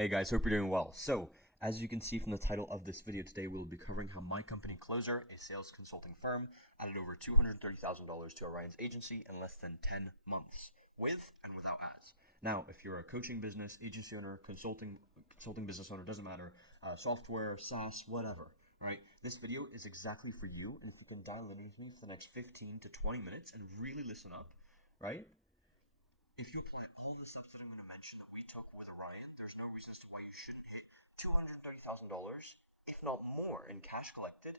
Hey guys, hope you're doing well. So, as you can see from the title of this video today, we'll be covering how my company Closer, a sales consulting firm, added over $230,000 to Orion's agency in less than 10 months, with and without ads. Now, if you're a coaching business, agency owner, consulting business owner, doesn't matter, software, SaaS, whatever, right? This video is exactly for you, and if you can dial in with me for the next 15 to 20 minutes and really listen up, right? If you apply all the steps that I'm going to mention that we took with Orien, there's no reason as to why you shouldn't hit $230,000, if not more, in cash collected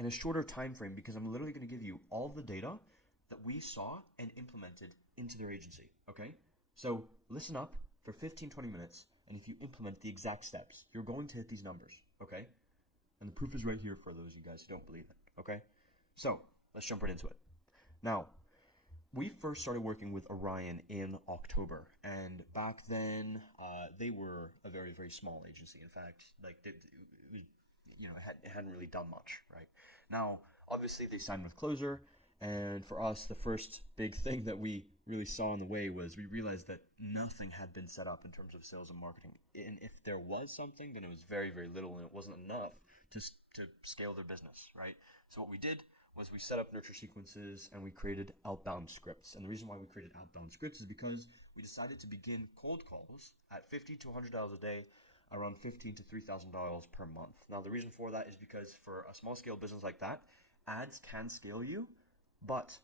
in a shorter time frame, because I'm literally going to give you all the data that we saw and implemented into their agency, okay? So listen up for 15-20 minutes, and if you implement the exact steps, you're going to hit these numbers, okay? And the proof is right here for those of you guys who don't believe it, okay? So let's jump right into it. Now, we first started working with Orien in October, and back then they were a very, very small agency. In fact, it hadn't really done much, right? Now, obviously, they signed with Closer, and for us, the first big thing that we really saw on the way was we realized that nothing had been set up in terms of sales and marketing. And if there was something, then it was very, very little, and it wasn't enough to scale their business, right? So what we did was we set up nurture sequences and we created outbound scripts. And the reason why we created outbound scripts is because we decided to begin cold calls at $50 to $100 a day, around $15 to $3,000 per month. Now, the reason for that is because for a small scale business like that, ads can scale you, but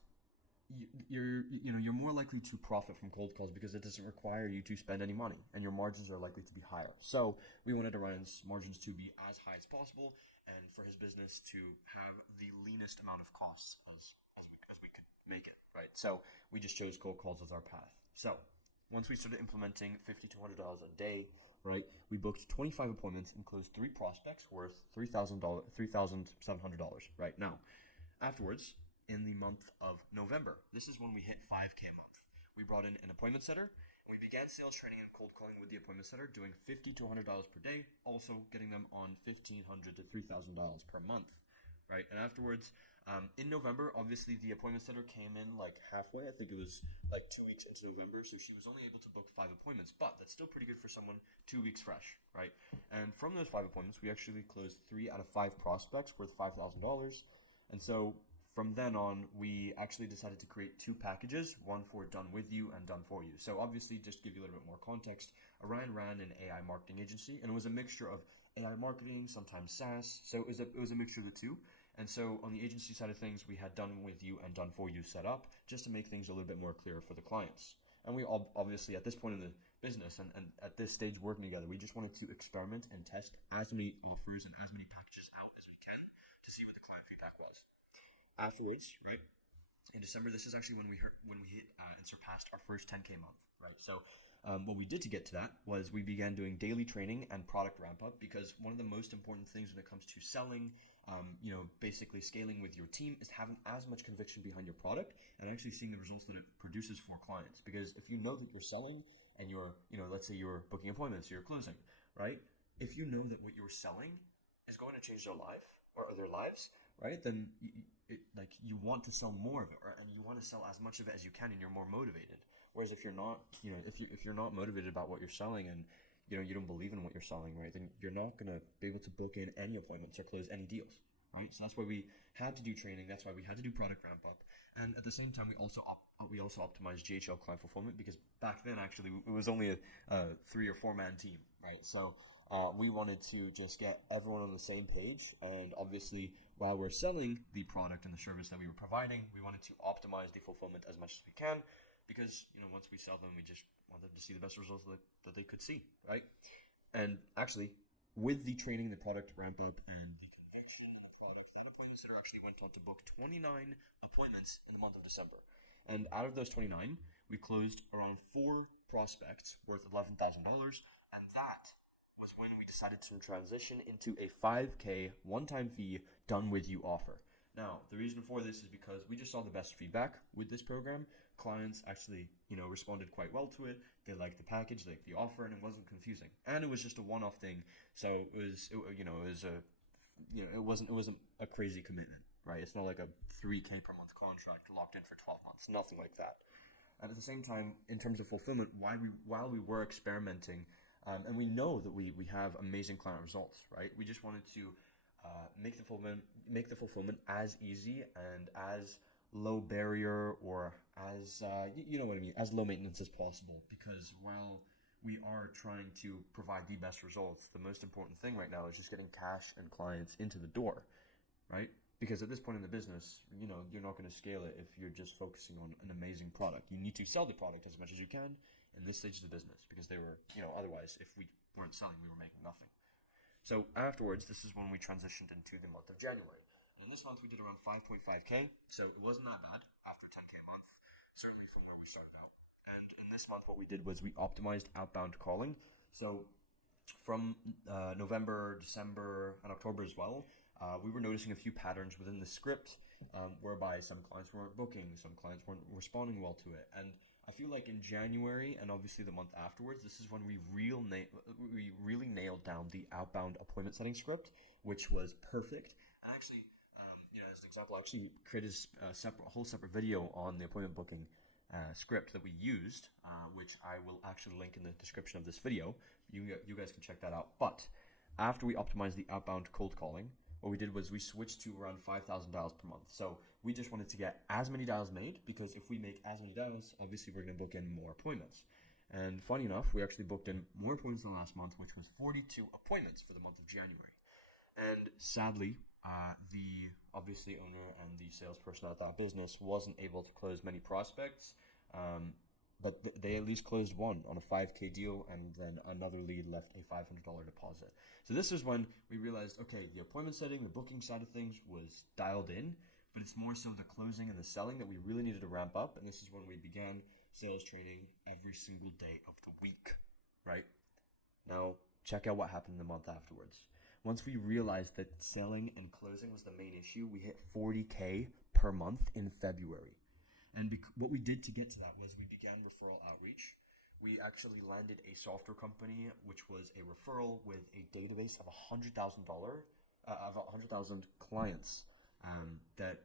you're more likely to profit from cold calls because it doesn't require you to spend any money, and your margins are likely to be higher. So we wanted Orion's margins to be as high as possible, and for his business to have the leanest amount of costs as we could make it, right? So we just chose cold calls as our path. So once we started implementing $50 to $100 a day, right, we booked 25 appointments and closed 3 prospects worth $3,700, right? Now, afterwards, in the month of November, this is when we hit 5K a month. We brought in an appointment setter, and we began sales training and cold calling with the appointment setter, doing $50 to $100 per day, also getting them on $1,500 to $3,000 per month, right? And afterwards, in November, obviously the appointment setter came in like halfway. I think it was like 2 weeks into November, so she was only able to book 5 appointments, but that's still pretty good for someone 2 weeks fresh, right? And from those 5 appointments, we actually closed 3 out of 5 prospects worth $5,000, and so from then on, we actually decided to create 2 packages, one for done with you and done for you. So obviously, just to give you a little bit more context, Orien ran an AI marketing agency, and it was a mixture of AI marketing, sometimes SaaS. So it was a mixture of the two. And so on the agency side of things, we had done with you and done for you set up just to make things a little bit more clear for the clients. And we all obviously at this point in the business and at this stage working together, we just wanted to experiment and test as many offers and as many packages out as we can to see what the client feedback was. Afterwards, right, in December, this is actually when we hit and surpassed our first 10K month, right? So what we did to get to that was we began doing daily training and product ramp up, because one of the most important things when it comes to selling, basically scaling with your team, is having as much conviction behind your product and actually seeing the results that it produces for clients. Because if you know that you're selling and you're, let's say you're booking appointments, you're closing, right? If you know that what you're selling is going to change their life or their lives, right, then you want to sell more of it, and you want to sell as much of it as you can, and you're more motivated. Whereas if you're not, if you're not motivated about what you're selling, and you don't believe in what you're selling, right, then you're not gonna be able to book in any appointments or close any deals, right? So that's why we had to do training. That's why we had to do product ramp up, and at the same time, we also optimized GHL client fulfillment, because back then actually it was only a 3 or 4 man team, right? So we wanted to just get everyone on the same page, and obviously while we're selling the product and the service that we were providing, we wanted to optimize the fulfillment as much as we can, because once we sell them, we just wanted to see the best results that they could see, right? And actually, with the training, the product ramp up, and the conviction in the product, that appointment setter actually went on to book 29 appointments in the month of December. And out of those 29, we closed around 4 prospects worth $11,000, and that was when we decided to transition into a 5K one-time fee done with you offer. Now, the reason for this is because we just saw the best feedback with this program. Clients actually, responded quite well to it. They liked the package, they liked the offer, and it wasn't confusing. And it was just a one-off thing, so it wasn't a crazy commitment, right? It's not like a 3K per month contract locked in for 12 months, nothing like that. And at the same time, in terms of fulfillment, while we were experimenting And we know that we have amazing client results, right? We just wanted to make the fulfillment as easy and as low barrier, or as you know what I mean, as low maintenance as possible. Because while we are trying to provide the best results, the most important thing right now is just getting cash and clients into the door, right? Because at this point in the business, you're not going to scale it if you're just focusing on an amazing product. You need to sell the product as much as you can in this stage of the business, because otherwise, if we weren't selling, we were making nothing. So afterwards, this is when we transitioned into the month of January. And in this month, we did around 5.5K. So it wasn't that bad after 10K a month, certainly from where we started out. And in this month, what we did was we optimized outbound calling. So from November, December, and October as well, we were noticing a few patterns within the script, whereby some clients weren't booking, some clients weren't responding well to it. And I feel like in January, and obviously the month afterwards, this is when we really nailed down the outbound appointment setting script, which was perfect. And actually, as an example, I actually created a whole separate video on the appointment booking script that we used, which I will actually link in the description of this video. You guys can check that out. But after we optimized the outbound cold calling, what we did was we switched to around 5,000 dials per month. So we just wanted to get as many dials made, because if we make as many dials, obviously we're going to book in more appointments. And funny enough, we actually booked in more appointments than last month, which was 42 appointments for the month of January. And sadly, the obviously owner and the salesperson at that business wasn't able to close many prospects, but they at least closed one on a 5K deal, and then another lead left a $500 deposit. So this is when we realized, okay, the appointment setting, the booking side of things was dialed in, but it's more so the closing and the selling that we really needed to ramp up. And this is when we began sales training every single day of the week, right? Now, check out what happened in the month afterwards. Once we realized that selling and closing was the main issue, we hit 40K per month in February. And what we did to get to that was we began referral outreach. We actually landed a software company, which was a referral with a database of $100,000 of 100,000 clients that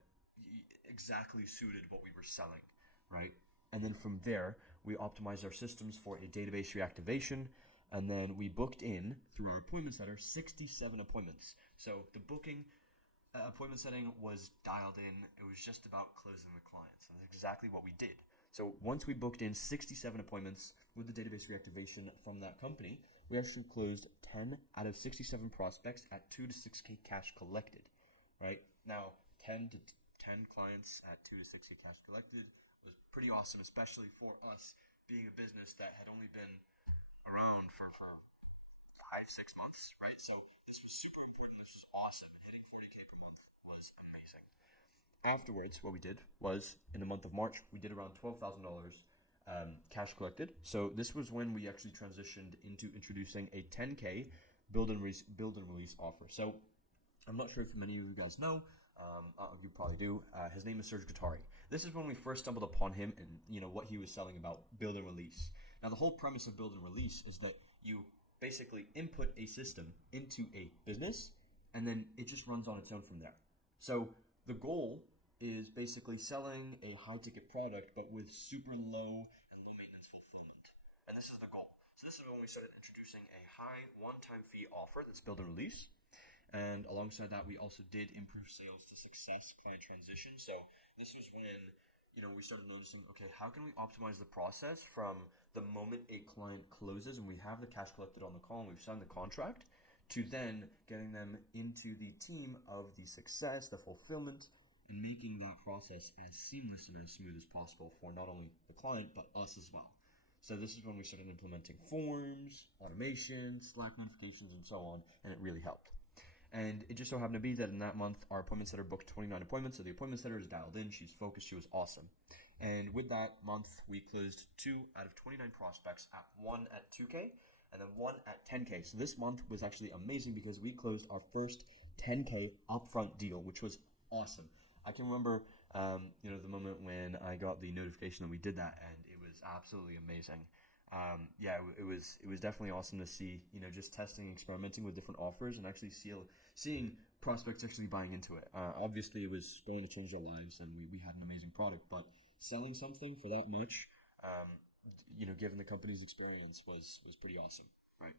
exactly suited what we were selling, right? And then from there, we optimized our systems for a database reactivation, and then we booked in through our appointment setter 67 appointments. So the booking appointment setting was dialed in. It was just about closing the clients, and that's exactly what we did. So once we booked in 67 appointments with the database reactivation from that company, we actually closed 10 out of 67 prospects at 2 to 6K cash collected, right? Now, 10 clients at 2 to 6K cash collected was pretty awesome, especially for us being a business that had only been around for 5-6 months, right? So this was super important. This was awesome. Hitting 40K per month was amazing. Afterwards, what we did was, in the month of March, we did around $12,000 cash collected. So this was when we actually transitioned into introducing a 10K build and release offer. So I'm not sure if many of you guys know, you probably do. His name is Serge Guattari. This is when we first stumbled upon him and what he was selling about build and release. Now the whole premise of build and release is that you basically input a system into a business, and then it just runs on its own from there. So the goal is basically selling a high-ticket product, but with super low and low-maintenance fulfillment. And this is the goal. So this is when we started introducing a high one-time fee offer that's build and release. And alongside that, we also did improve sales to success client transition. So this was when we started noticing, okay, how can we optimize the process from the moment a client closes and we have the cash collected on the call and we've signed the contract, to then getting them into the team of the success, the fulfillment, and making that process as seamless and as smooth as possible for not only the client, but us as well. So this is when we started implementing forms, automation, Slack notifications, and so on, and it really helped. And it just so happened to be that in that month, our appointment setter booked 29 appointments. So the appointment setter is dialed in. She's focused. She was awesome. And with that month, we closed 2 out of 29 prospects at 1 at 2K and then 1 at 10K. So this month was actually amazing because we closed our first 10K upfront deal, which was awesome. I can remember, the moment when I got the notification that we did that, and it was absolutely amazing. It was definitely awesome to see, just testing and experimenting with different offers and actually seeing prospects actually buying into it. Obviously, it was going to change their lives, and we had an amazing product, but selling something for that much, given the company's experience, was pretty awesome, right?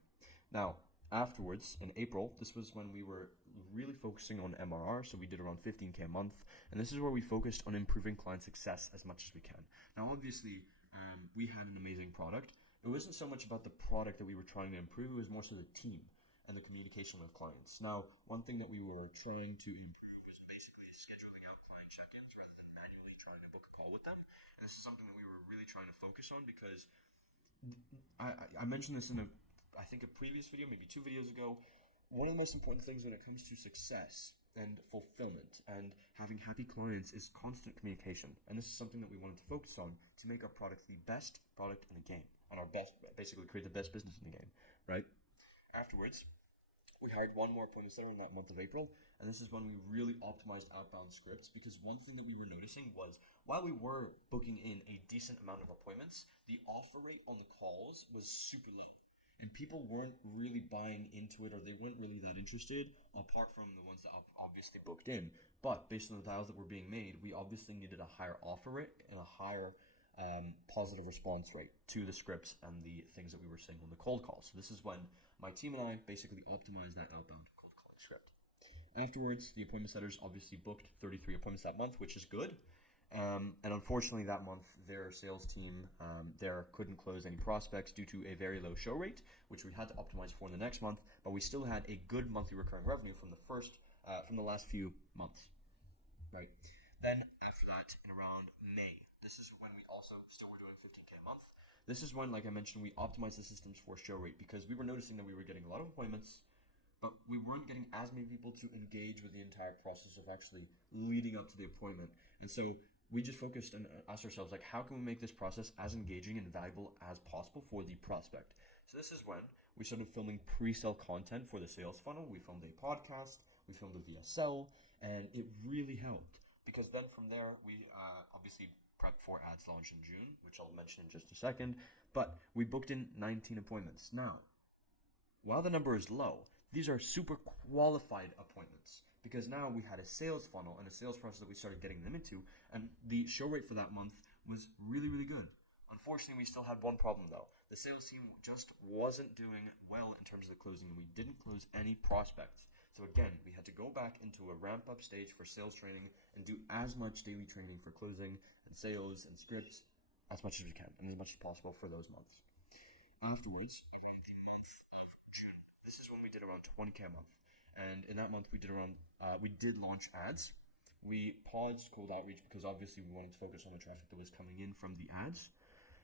Now, afterwards, in April, this was when we were really focusing on MRR, so we did around 15K a month, and this is where we focused on improving client success as much as we can. Now, obviously, we had an amazing product. It wasn't so much about the product that we were trying to improve, it was more so the team and the communication with clients. Now, one thing that we were trying to improve was basically scheduling out client check-ins rather than manually trying to book a call with them. And this is something that we were really trying to focus on because I mentioned this in I think a previous video, maybe 2 videos ago. One of the most important things when it comes to success and fulfillment and having happy clients is constant communication. And this is something that we wanted to focus on to make our product the best product in the game and our best, basically create the best business in the game, right? Afterwards, we hired one more appointment setter in that month of April, and this is when we really optimized outbound scripts, because one thing that we were noticing was while we were booking in a decent amount of appointments, the offer rate on the calls was super low. And people weren't really buying into it, or they weren't really that interested, apart from the ones that obviously booked in. But based on the dials that were being made, we obviously needed a higher offer rate and a higher positive response rate to the scripts and the things that we were saying on the cold call. So this is when my team and I basically optimized that outbound cold calling script. Afterwards, the appointment setters obviously booked 33 appointments that month, which is good. And unfortunately that month, their sales team couldn't close any prospects due to a very low show rate, which we had to optimize for in the next month, but we still had a good monthly recurring revenue from the last few months, right? Then after that, in around May, this is when we also still were doing 15K a month. This is when, like I mentioned, we optimized the systems for show rate because we were noticing that we were getting a lot of appointments, but we weren't getting as many people to engage with the entire process of actually leading up to the appointment. And so we just focused and asked ourselves, like, how can we make this process as engaging and valuable as possible for the prospect? So this is when we started filming pre-sale content for the sales funnel. We filmed a podcast, we filmed a VSL, and it really helped because then from there, we obviously prepped for ads launch in June, which I'll mention in just a second, but we booked in 19 appointments. Now, while the number is low, these are super qualified appointments because now we had a sales funnel and a sales process that we started getting them into, and the show rate for that month was really, really good. Unfortunately, we still had one problem though. The sales team just wasn't doing well in terms of the closing, and we didn't close any prospects. So again, we had to go back into a ramp-up stage for sales training and do as much daily training for closing and sales and scripts as much as we can and as much as possible for those months. Afterwards, around the month of June, this is when we did around 20K a month. And in that month, we did launch ads. We paused cold outreach because obviously we wanted to focus on the traffic that was coming in from the ads.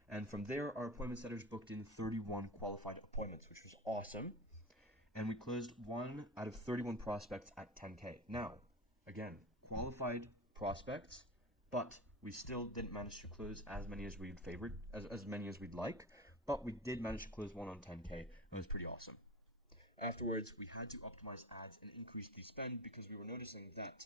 And from there, our appointment setters booked in 31 qualified appointments, which was awesome. And we closed 1 out of 31 prospects at 10K. Now, again, qualified prospects, but we still didn't manage to close as many as we'd favored, as many as we'd like, but we did manage to close 1 on 10K. It was pretty awesome. Afterwards, we had to optimize ads and increase the spend because we were noticing that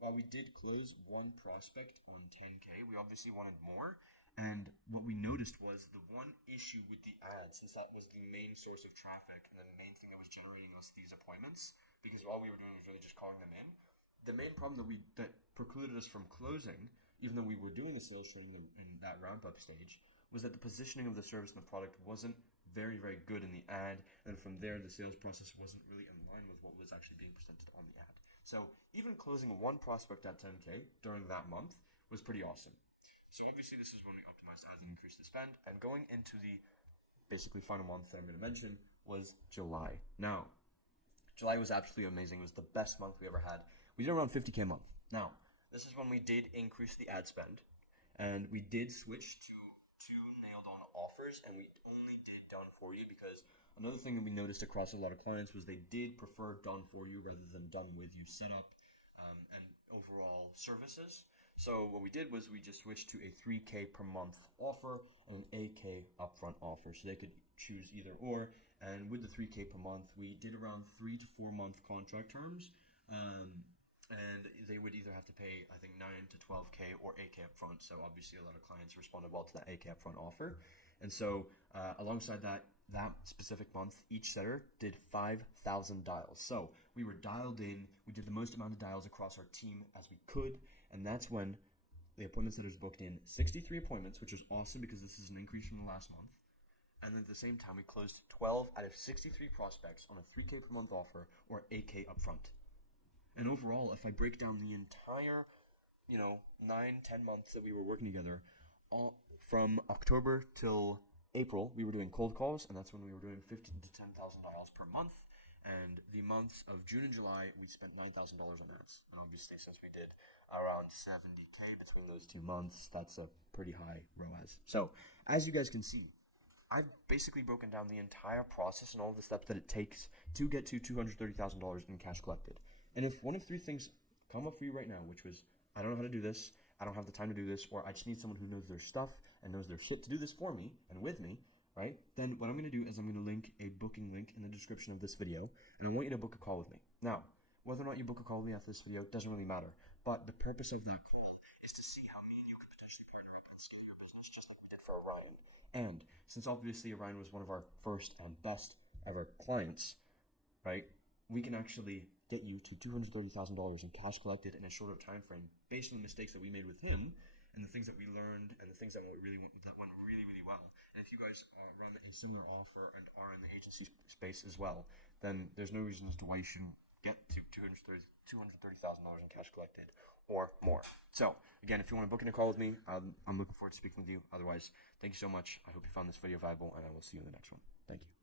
while we did close 1 prospect on 10K, we obviously wanted more. And what we noticed was the one issue with the ads, since that was the main source of traffic and the main thing that was generating us these appointments, because all we were doing was really just calling them in, the main problem that precluded us from closing, even though we were doing the sales training in that ramp-up stage, was that the positioning of the service and the product wasn't very, very good in the ad, and from there the sales process wasn't really in line with what was actually being presented on the ad. So even closing 1 prospect at 10K during that month was pretty awesome. So obviously this is when we optimized ads and increased the spend, and going into the basically final month that I'm going to mention was July. Now, July was absolutely amazing. It was the best month we ever had. We did around 50K a month. Now, this is when we did increase the ad spend, and we did switch to 2 nailed-on offers, and we only did done for you because another thing that we noticed across a lot of clients was they did prefer done for you rather than done with you setup and overall services. So what we did was we just switched to a 3K per month offer and an 8K upfront offer. So they could choose either or. And with the 3K per month, we did around 3 to 4 month contract terms. And they would either have to pay, I think, 9 to 12K or 8K upfront. So obviously a lot of clients responded well to that 8K upfront offer. And so alongside that specific month, each setter did 5,000 dials. So we were dialed in. We did the most amount of dials across our team as we could. And that's when the appointment setters booked in 63 appointments, which was awesome because this is an increase from the last month. And then at the same time, we closed 12 out of 63 prospects on a 3K per month offer or 8K upfront. And overall, if I break down the entire, 9-10 months that we were working together, from October till April, we were doing cold calls, and that's when we were doing $15,000 to $10,000 per month. And the months of June and July, we spent $9,000 on ads. And obviously, since we did around 70K between those 2 months, that's a pretty high ROAS. So, as you guys can see, I've basically broken down the entire process and all the steps that it takes to get to $230,000 in cash collected. And if one of 3 things come up for you right now, which was, I don't know how to do this, I don't have the time to do this, or I just need someone who knows their stuff and knows their shit to do this for me and with me, right? Then what I'm going to do is I'm going to link a booking link in the description of this video, and I want you to book a call with me. Now, whether or not you book a call with me after this video doesn't really matter, but the purpose of that call is to see how me and you could potentially partner up and scale your business just like we did for Orien. And since obviously Orien was one of our first and best ever clients, right, we can actually get you to $230,000 in cash collected in a shorter time frame based on the mistakes that we made with him and the things that we learned and the things that went really well. And if you guys run a similar offer and are in the agency space as well, then there's no reason as to why you shouldn't get to $230,000 in cash collected or more. So again, if you want to book in a call with me, I'm looking forward to speaking with you. Otherwise, thank you so much. I hope you found this video valuable, and I will see you in the next one. Thank you.